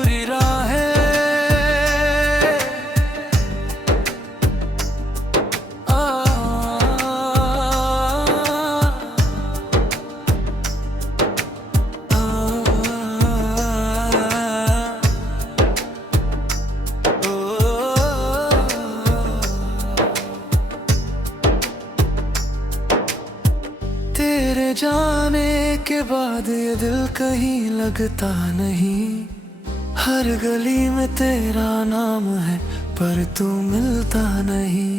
बुरी राहें। तेरे जाने के बाद ये दिल कहीं लगता नहीं। हर गली में तेरा नाम है पर तू मिलता नहीं।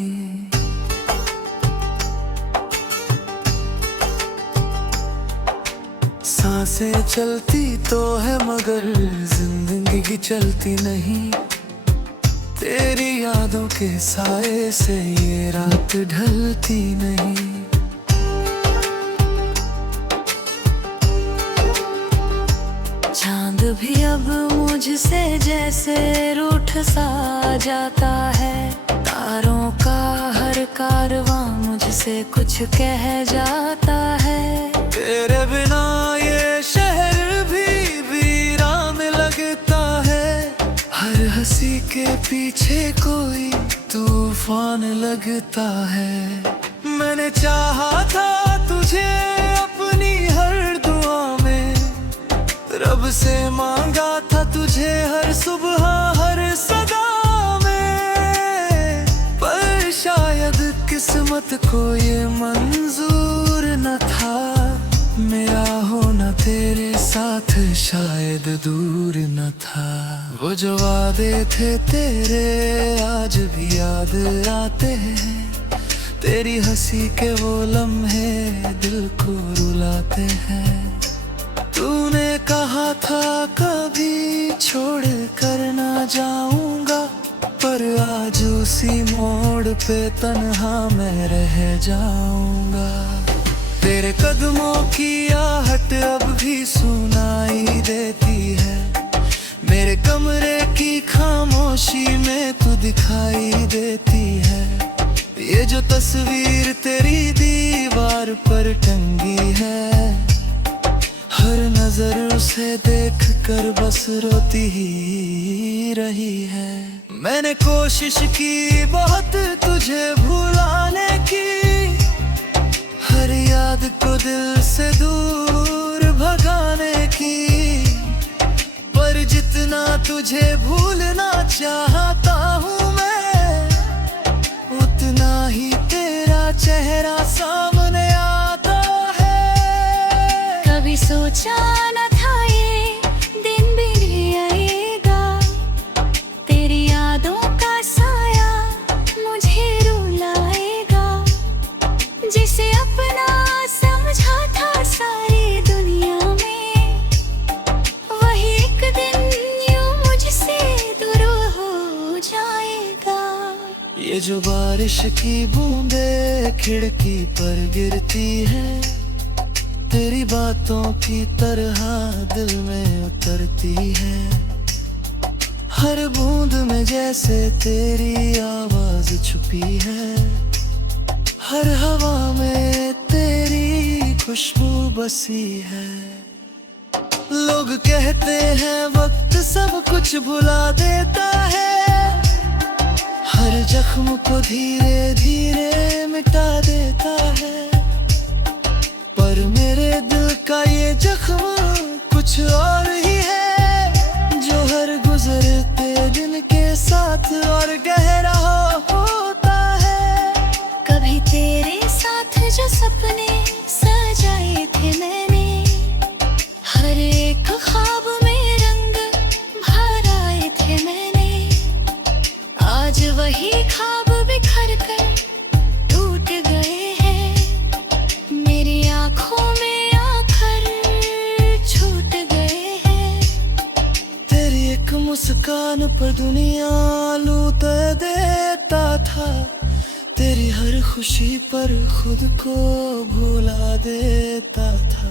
सांसें चलती तो है मगर जिंदगी चलती नहीं। तेरी यादों के साए से ये रात ढलती नहीं। चांद भी अब मुझसे जैसे रूठ सा जाता है। तारों का हर कारवां मुझसे कुछ कह जाता है। तेरे बिना ये शहर भी वीरान लगता है। हर हंसी के पीछे कोई तूफान लगता है। मैंने चाहा था तुझे अपनी हर दुआ में, रब से मांगा था तुझे हर सुबह हर सदा में। पर शायद किस्मत को ये मंजूर न था। मेरा होना तेरे साथ शायद दूर न था। वो जो वादे थे तेरे आज भी याद आते हैं। तेरी हंसी के वो लम्हे दिल को रुलाते हैं। तूने कहा था कभी छोड़ कर ना जाऊंगा, पर आज उसी मोड़ पे तन्हा मैं रह जाऊंगा। तेरे कदमों की आहट अब भी सुनाई देती है। मेरे कमरे की खामोशी में तू दिखाई देती है। ये जो तस्वीर तेरी दीवार पर टंगी है, हर नजर उसे देख कर बस रोती ही रही है। मैंने कोशिश की बहुत तुझे भुलाने की, हर याद को दिल से दूर भगाने की। पर जितना तुझे भूलना चाहता हूँ मैं, उतना ही तेरा चेहरा सामने आता है। कभी सोचा न था ये दिन भी आएगा। तेरी यादों का साया मुझे रुलाएगा। जिसे अपना समझा था सारी दुनिया में, वही एक दिन यूं मुझसे दूर हो जाएगा। ये जो बारिश की बूंदें खिड़की पर गिरती है, तेरी बातों की तरह दिल में उतरती है। हर बूंद में जैसे तेरी आवाज छुपी है। हर हवा में तेरी खुशबू बसी है। लोग कहते हैं वक्त सब कुछ भुला देता है, हर जख्म को धीरे धीरे मिटा देता है। पर मेरे दिल का ये जख्म कुछ और ही है, जो हर गुजरते दिन के साथ और गहरा होता है। कभी तेरे साथ जो सपने सजाए थे मैंने, हर एक ख्वाब में रंग भर आए थे मैंने। आज वही ख्वाब बिखर कर टूट गए हैं। मेरी आँखों में आकर छूट गए हैं। तेरी एक मुस्कान पर दुनिया लूट देता था। तेरी हर खुशी पर खुद को भुला देता था।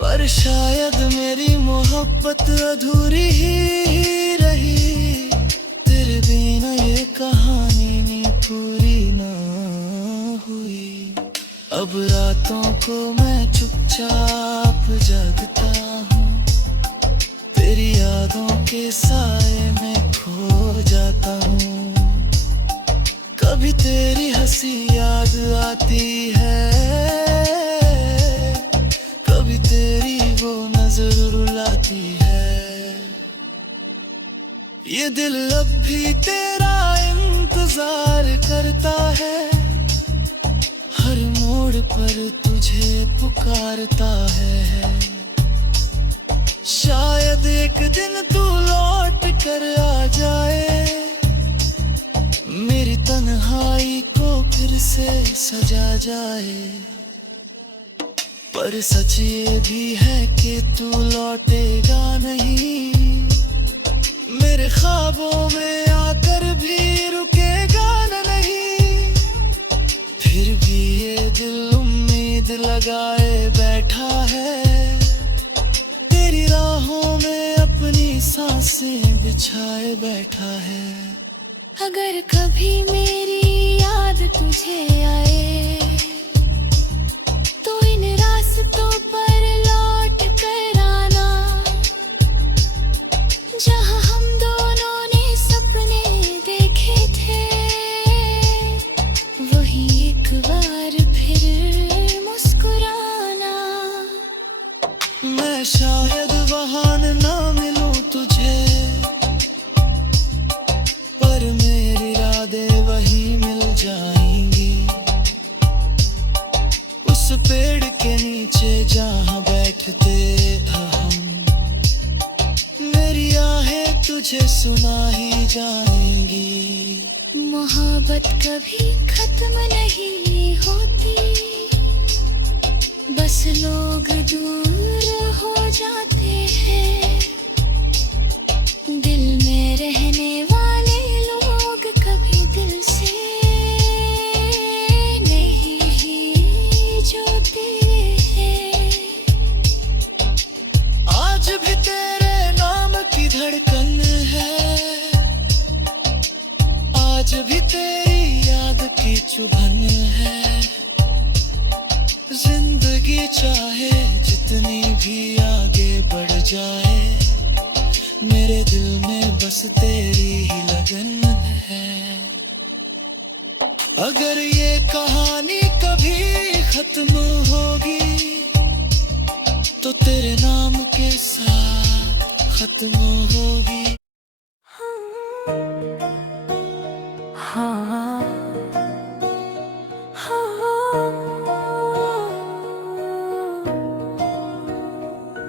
पर शायद मेरी मोहब्बत अधूरी ही रही। तेरे बिना ये कहानी नी पूरी ना हुई। अब रातों को मैं चुपचाप जागता हूँ, तेरी याद यादों के साए में खो जाता हूँ। कभी तेरी हंसी याद आती है, कभी तेरी वो नजर रुलाती है। ये दिल अब भी तेरा इंतजार करता है, हर मोड़ पर तुझे पुकारता है। शायद एक दिन तू लौट कर आ जाए, मेरी तन्हाई को फिर से सजा जाए। पर सच ये भी है कि तू लौटेगा नहीं, मेरे ख्वाबों में आकर भी रुकेगा नहीं। फिर भी ये दिल उम्मीद लगाए बैठा है, तेरी राहों में अपनी सांसें बिछाए बैठा है। अगर कभी मेरी याद तुझे आए, तो इन रास्तों पर लौट कर आना, जहां हम दोनों ने सपने देखे थे। वही एक बार फिर मुस्कुराना। मैं शायद वहां ना मिलूं तुझे, पर मेरी यादें वही मिल जाएंगी। उस पेड़ के नीचे जहां बैठते हम, मेरी आहें तुझे सुना ही जाएंगी। मोहब्बत कभी खत्म नहीं होती, बस लोग दूर हो जाते हैं। दिल में रहने वाले लोग कभी दिल से नहीं जुड़ते हैं। आज भी तेरे नाम की धड़कन है, आज भी तेरी याद की चुभन है। जिंदगी चाहे जितनी भी आगे बढ़ जाए, मेरे दिल में बस तेरी ही लगन है। अगर ये कहानी कभी खत्म होगी, तो तेरे नाम के साथ खत्म होगी। हाँ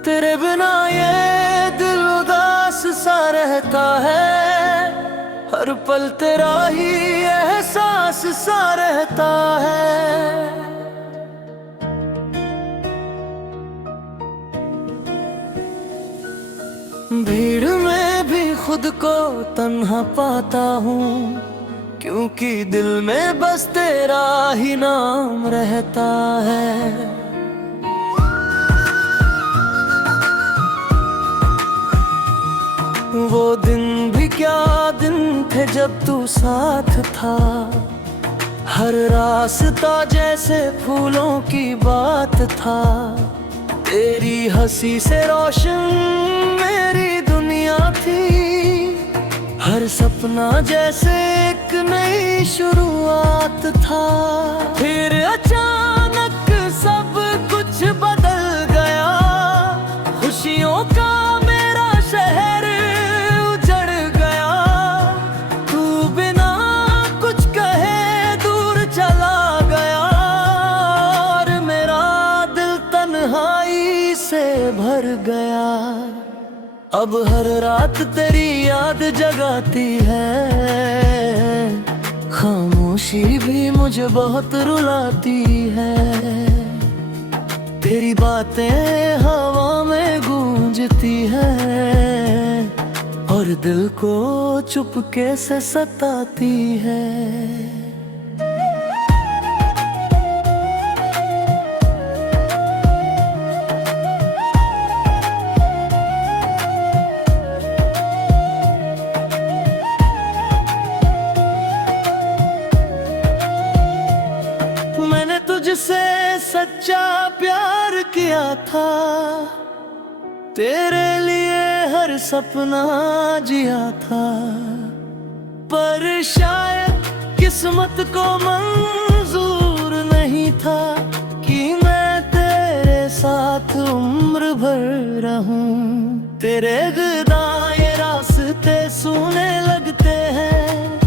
तेरे बिना ये दिल उदास सा रहता है, हर पल तेरा ही एहसास सा रहता है। भीड़ में भी खुद को तन्हा पाता हूँ, क्योंकि दिल में बस तेरा ही नाम रहता है। वो दिन भी क्या दिन थे जब तू साथ था, हर रास्ता जैसे फूलों की बात था। तेरी हंसी से रोशन मेरी दुनिया थी, हर सपना जैसे एक नई शुरुआत था। फिर अचानक सब कुछ बदल गया, खुशियों का मेरा शहर उजड़ गया। तू बिना कुछ कहे दूर चला गया, और मेरा दिल तन्हाई से भर गया। अब हर रात तेरी याद जगाती है, खामोशी भी मुझे बहुत रुलाती है। तेरी बातें हवा में गूंजती है, और दिल को चुपके से सताती है। तुझसे सच्चा प्यार किया था, तेरे लिए हर सपना जिया था, पर शायद किस्मत को मंजूर नहीं था कि मैं तेरे साथ उम्र भर रहूं। तेरे गिरदाए रास्ते सूने लगते हैं,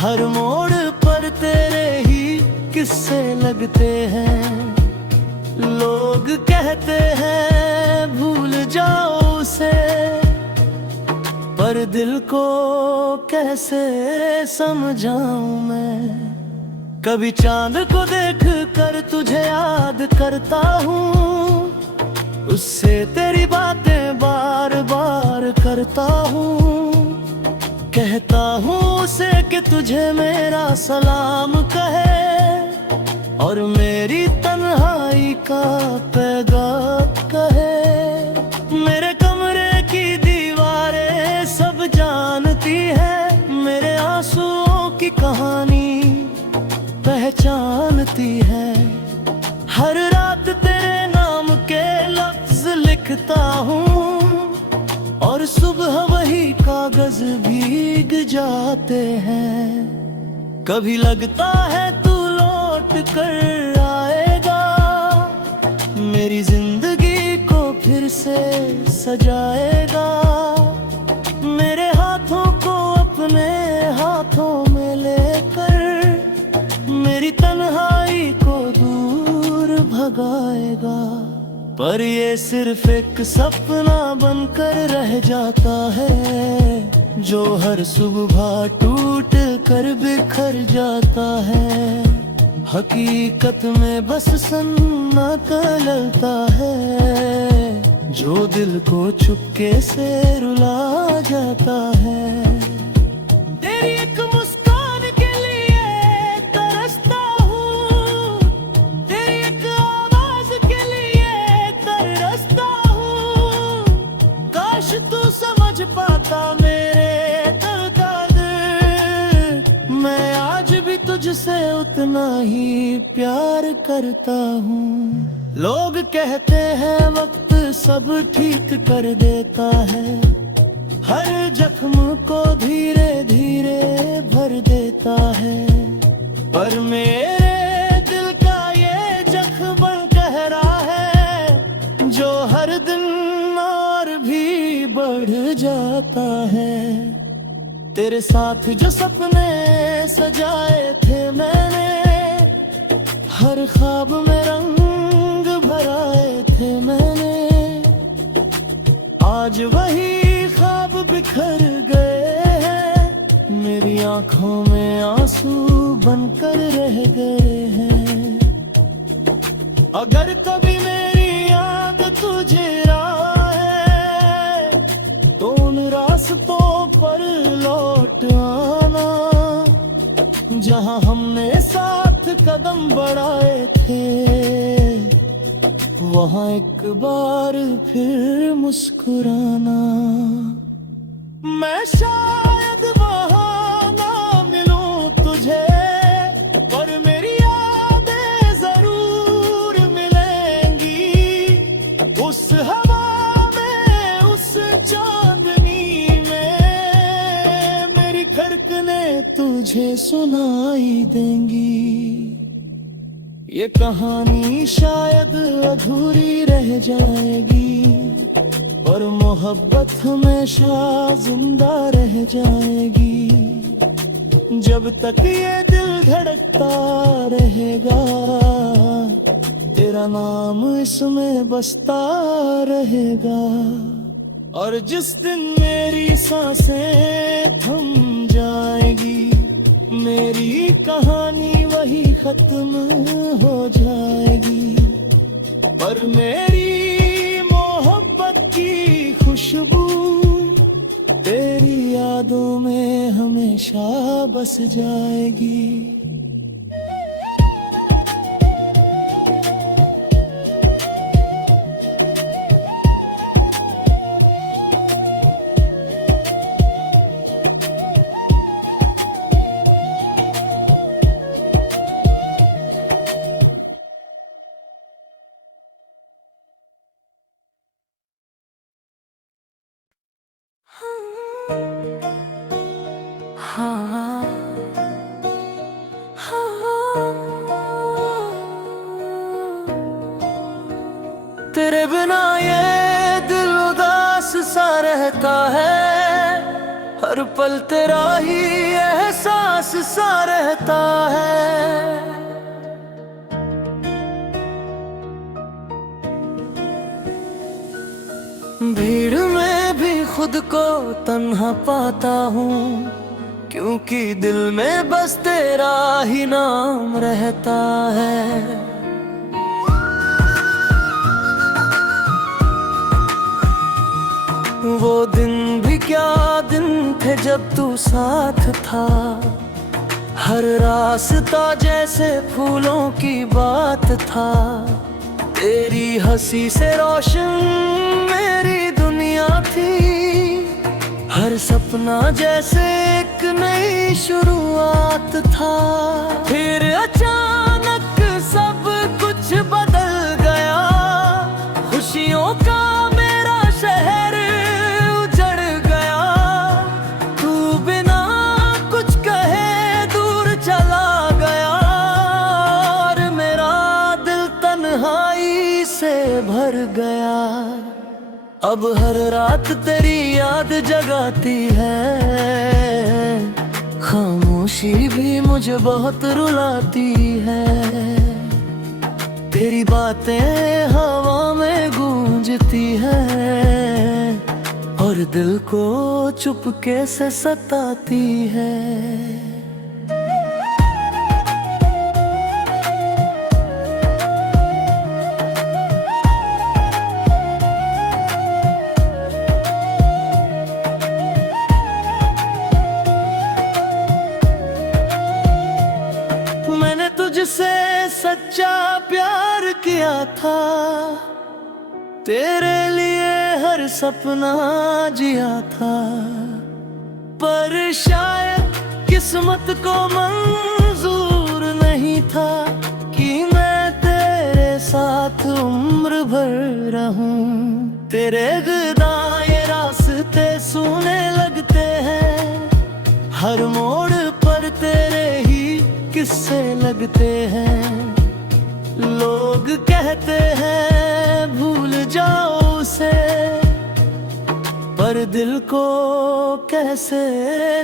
हर मोड़ पर तेरे ही किस्से लगते हैं। लोग कहते हैं भूल जाओ उसे, पर दिल को कैसे समझाऊं मैं। कभी चांद को देख कर तुझे याद करता हूँ, उससे तेरी बातें बार बार करता हूँ। कहता हूँ उसे कि तुझे मेरा सलाम कहे, और मेरी तन्हाई का पैगाम कहे। मेरे कमरे की दीवारें सब जानती है, मेरे आंसुओं की कहानी पहचानती है। हर रात तेरे नाम के लफ्ज लिखता हूँ, और सुबह वही कागज भीग जाते हैं। कभी लगता है तू लौट कर आएगा, मेरी जिंदगी को फिर से सजाएगा। मेरे हाथों को अपने हाथों में लेकर मेरी तन्हाई को दूर भगाएगा। पर ये सिर्फ एक सपना बनकर रह जाता है, जो हर सुबह टूट कर बिखर जाता है। हकीकत में बस सन्नाटा लगता है, जो दिल को चुपके से रुला जाता है। तेरी एक मुस्कान के लिए तरसता हूँ, तेरी एक आवाज के लिए तरसता हूँ। काश तू समझ पाता मेरे दर्द, मैं आज भी तुझसे उतना ही प्यार करता हूँ। लोग कहते हैं वक्त सब ठीक कर देता है, हर जख्म को धीरे धीरे भर देता है। पर मेरे दिल का ये जख्म गहरा है, जो हर दिन और भी बढ़ जाता है। तेरे साथ जो सपने सजाए थे मैंने, हर ख्वाब में रंग भराए थे मैंने, आज वही ख्वाब बिखर गए हैं। मेरी आंखों में आंसू बनकर रह गए हैं। अगर कभी मेरी याद तुझे आए, तो उन रास्तों पर लौट आना, जहां हमने साथ कदम बढ़ाए थे। वहां एक बार फिर मुस्कुराना। मैं शायद वहां ना मिलूं तुझे, पर मेरी यादें जरूर मिलेंगी। उस हवा में, उस चांदनी में, मेरी धड़कनें तुझे सुनाई देंगी। ये कहानी शायद अधूरी रह जाएगी, और मोहब्बत हमेशा जिंदा रह जाएगी। जब तक ये दिल धड़कता रहेगा, तेरा नाम इसमें बसता रहेगा। और जिस दिन मेरी सांसें थम जाएगी, मेरी कहानी वही खत्म हो जाएगी। पर मेरी मोहब्बत की खुशबू तेरी यादों में हमेशा बस जाएगी। हर पल तेरा ही एहसास सा रहता है। भीड़ में भी खुद को तन्हा पाता हूँ, क्योंकि दिल में बस तेरा ही नाम रहता है। वो दिन भी क्या दिन थे जब तू साथ था, हर रास्ता जैसे फूलों की बात था। तेरी हंसी से रोशन मेरी दुनिया थी, हर सपना जैसे एक नई शुरुआत था। फिर अचानक सब कुछ बदल गया, खुशियों का मेरा शहर उजड़ गया। तू बिना कुछ कहे दूर चला गया, और मेरा दिल तन्हाई से भर गया। अब हर रात तेरी याद जगाती है, खामोशी भी मुझे बहुत रुलाती है। तेरी बातें हवा में गूंजती है, और दिल को चुपके से सताती है। तुझसे सच्चा प्यार किया था, तेरे लिए हर सपना जिया था। पर शायद किस्मत को मंजूर नहीं था कि मैं तेरे साथ उम्र भर रहूं। तेरे गिरदाए रास्ते सूने लगते हैं, हर मोड़ पर तेरे ही किस्से लगते हैं। लोग कहते हैं भूल जाओ उसे, पर दिल को कैसे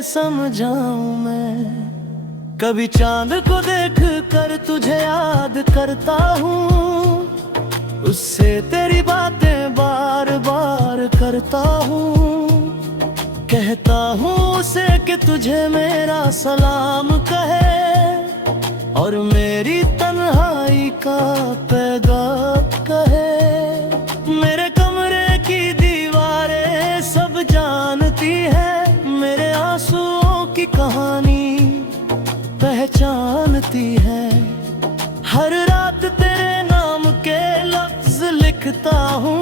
समझाऊं मैं। कभी चांद को देख कर तुझे याद करता हूँ, उससे तेरी बातें बार बार करता हूँ। कहता हूँ उसे कि तुझे मेरा सलाम कहे, और मेरी तन्हाई का पैगाम कहे। मेरे कमरे की दीवारें सब जानती है, मेरे आंसुओं की कहानी पहचानती है। हर रात तेरे नाम के लफ्ज लिखता हूँ,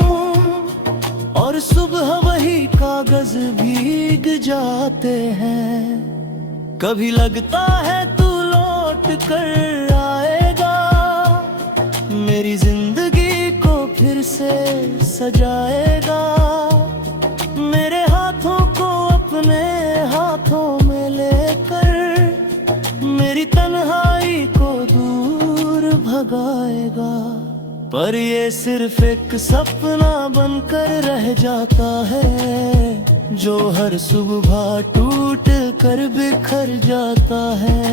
और सुबह वही कागज भीग जाते हैं। कभी लगता है तू लौट कर आएगा, मेरी जिंदगी को फिर से सजाएगा। मेरे हाथों को अपने हाथों में लेकर मेरी तन्हाई को दूर भगाएगा। पर ये सिर्फ एक सपना बनकर रह जाता है, जो हर सुबह टूट कर बिखर जाता है।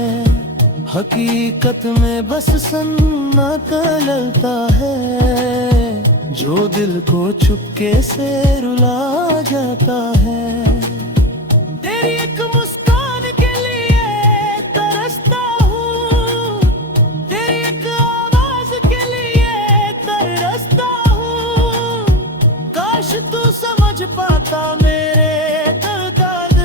हकीकत में बस सन्नाटा लगता है, जो दिल को चुपके से रुला जाता है। तेरी एक मुस्कान के लिए तरसता हूँ, तेरी एक आवाज के लिए तरसता हूँ। काश तू समझ पाता मेरे दर्द,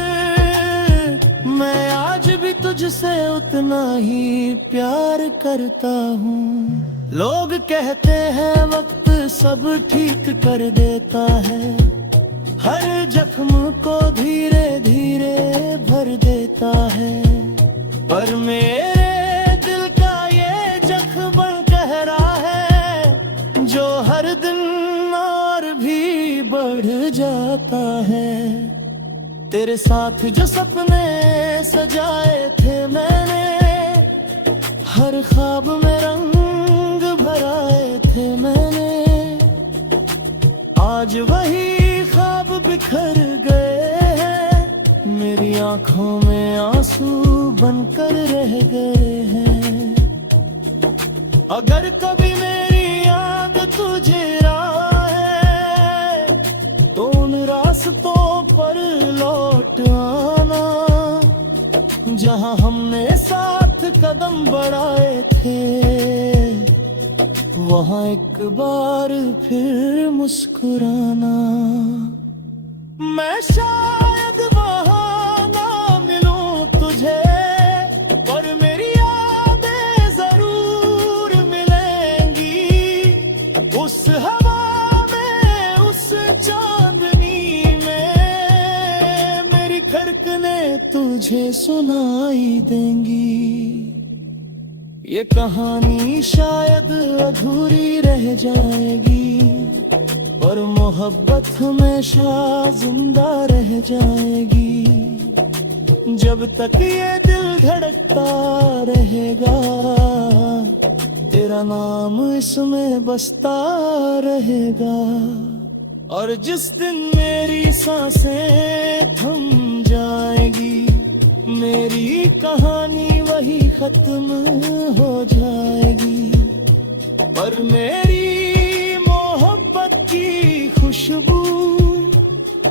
मैं आज भी तुझसे उतना ही प्यार करता हूँ। लोग कहते हैं वक्त सब ठीक कर देता है, हर जख्म को धीरे धीरे भर देता है। पर मेरे दिल का ये जख्म कह रहा है, जो हर दिन और भी बढ़ जाता है। तेरे साथ जो सपने सजाए थे मैंने, हर ख्वाब में रंग भराए थे मैंने। आज वही ख्वाब बिखर गए हैं, मेरी आंखों में आंसू बनकर रह गए हैं। अगर कभी मेरी याद तुझे आए तो उन रास्तों पर लौट आना जहां हमने साथ कदम बढ़ाए थे। वहां एक बार फिर मुस्कुराना। मैं शायद वहां ना मिलूं तुझे, पर मेरी यादें जरूर मिलेंगी। उस हवा में, उस चांदनी में मेरी धड़कनें तुझे सुनाई देंगी। ये कहानी शायद अधूरी रह जाएगी, और मोहब्बत हमेशा जिंदा रह जाएगी। जब तक ये दिल धड़कता रहेगा, तेरा नाम इसमें बसता रहेगा। और जिस दिन मेरी सांसें थम जाएगी, मेरी कहानी वही खत्म हो जाएगी। पर मेरी मोहब्बत की खुशबू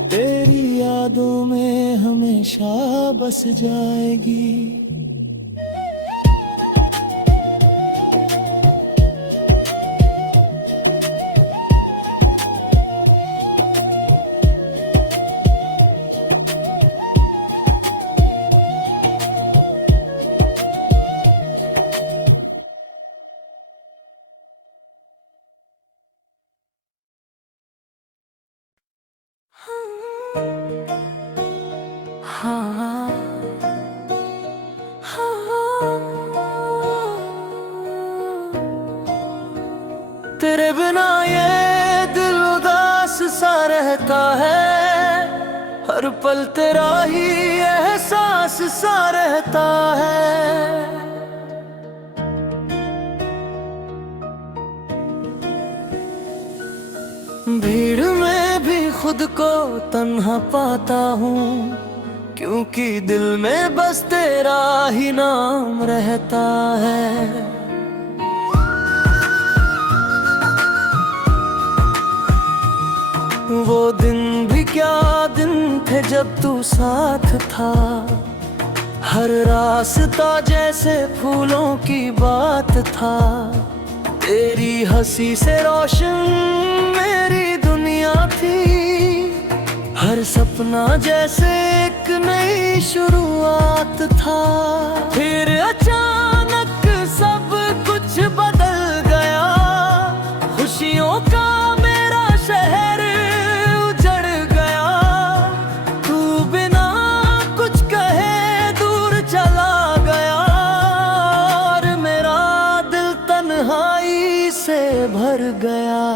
तेरी यादों में हमेशा बस जाएगी। हाँ, हाँ, तेरे बिना ये दिल उदास सा रहता है। हर पल तेरा ही एहसास सा रहता है। भीड़ में भी खुद को तन्हा पाता हूँ, क्योंकि दिल में बस तेरा ही नाम रहता है। वो दिन भी क्या दिन थे जब तू साथ था। हर रास्ता जैसे फूलों की बात था। तेरी हंसी से रोशन मेरी दुनिया थी। हर सपना जैसे एक नई शुरुआत था। फिर अचानक सब कुछ बदल गया। खुशियों का मेरा शहर उजड़ गया। तू बिना कुछ कहे दूर चला गया, और मेरा दिल तन्हाई से भर गया।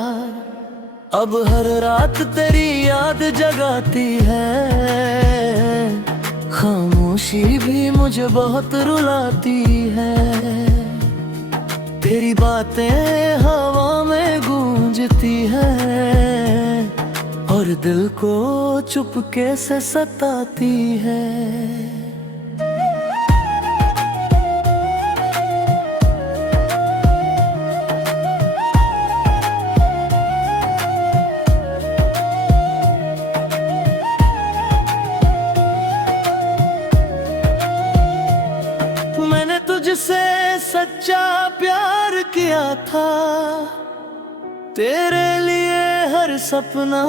अब हर रात तेरी याद जगाती है। खामोशी भी मुझे बहुत रुलाती है। तेरी बातें हवा में गूंजती है, और दिल को चुपके से सताती है। तुझसे सच्चा प्यार किया था। तेरे लिए हर सपना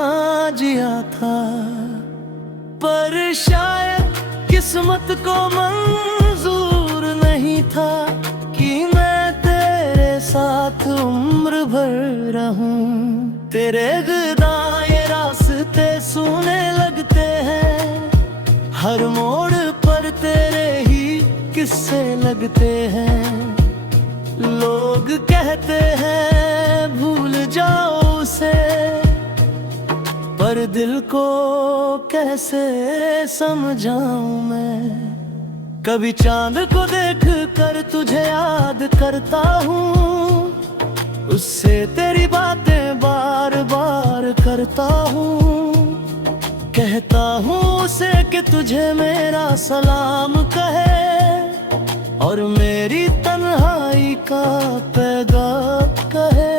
जिया था। पर शायद किस्मत को मंजूर नहीं था कि मैं तेरे साथ उम्र भर रहूं। तेरे गिरदाए रास्ते सूने लगते हैं। हर मोड़ पर तेरे ही किस्से लगते हैं। लोग कहते हैं भूल जाओ उसे, पर दिल को कैसे समझाऊं मैं। कभी चांद को देख कर तुझे याद करता हूँ। उससे तेरी बातें बार बार करता हूँ। कह कहता हूँ उसे कि तुझे मेरा सलाम कहे और मेरी तन्हाई का पैगाम कहे।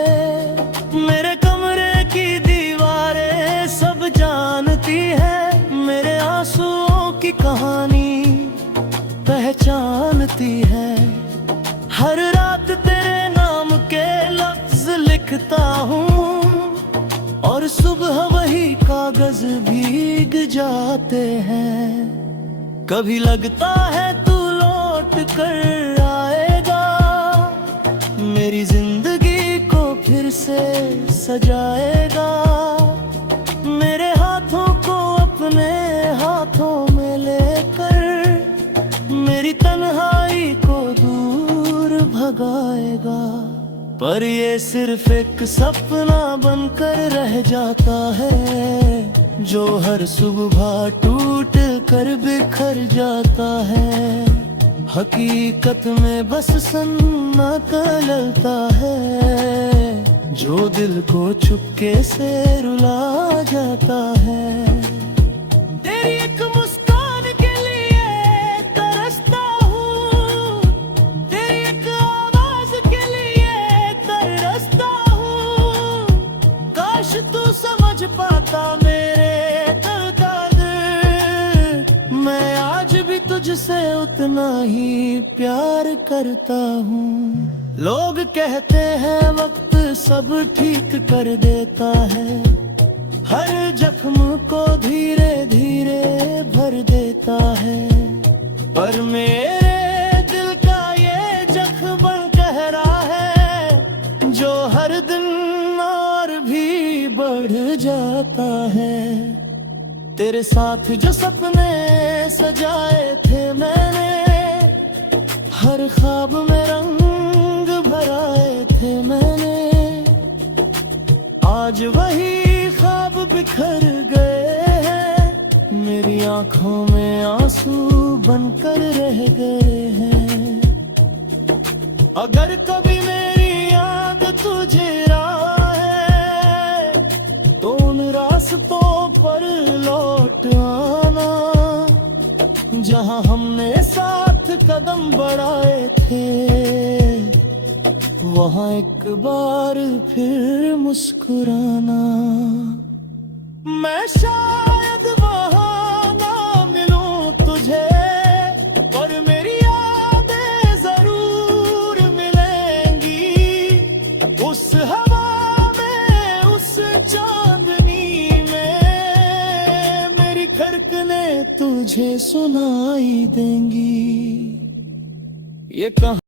मेरे कमरे की दीवारें सब जानती है, मेरे आंसुओं की कहानी पहचानती है। हर रात तेरे नाम के लफ्ज लिखता हूँ और सुबह वही कागज भीग जाते हैं। कभी लगता है तू लौट कर आएगा, मेरी जिंदगी को फिर से सजाएगा। मेरे हाथों को अपने हाथों में लेकर मेरी तन्हाई को दूर भगाएगा। पर ये सिर्फ एक सपना बनकर रह जाता है, जो हर सुबह टूट कर बिखर जाता है। हकीकत में बस सन्नाटा लगता है, जो दिल को चुपके से रुला जाता है। तेरी एक मुस्कान के लिए तरसता हूँ, तेरी एक आवाज के लिए तरसता हूँ। काश तू समझ पाता मेरे दर्द, मैं आज भी तुझसे उतना ही प्यार करता हूँ। लोग कहते हैं वक्त सब ठीक कर देता है, हर जख्म को धीरे धीरे भर देता है। पर मेरे दिल का ये जख्म कह रहा है, जो हर दिन और भी बढ़ जाता है। तेरे साथ जो सपने सजाए थे मैंने, हर ख्वाब में रंग भराए थे मैंने, आज वही ख्वाब बिखर गए हैं। मेरी आंखों में आंसू बनकर रह गए हैं। अगर कभी मेरी याद तुझे आए तो उन रास्तों पर लौट आना, जहां हमने साथ कदम बढ़ाए थे। वहां एक बार फिर मुस्कुराना। मैं शायद वहां ना मिलूं तुझे, पर मेरी यादें जरूर मिलेंगी। उस हवा में, उस चांदनी में, मेरी धड़कनें तुझे सुनाई देंगी। ये कहानी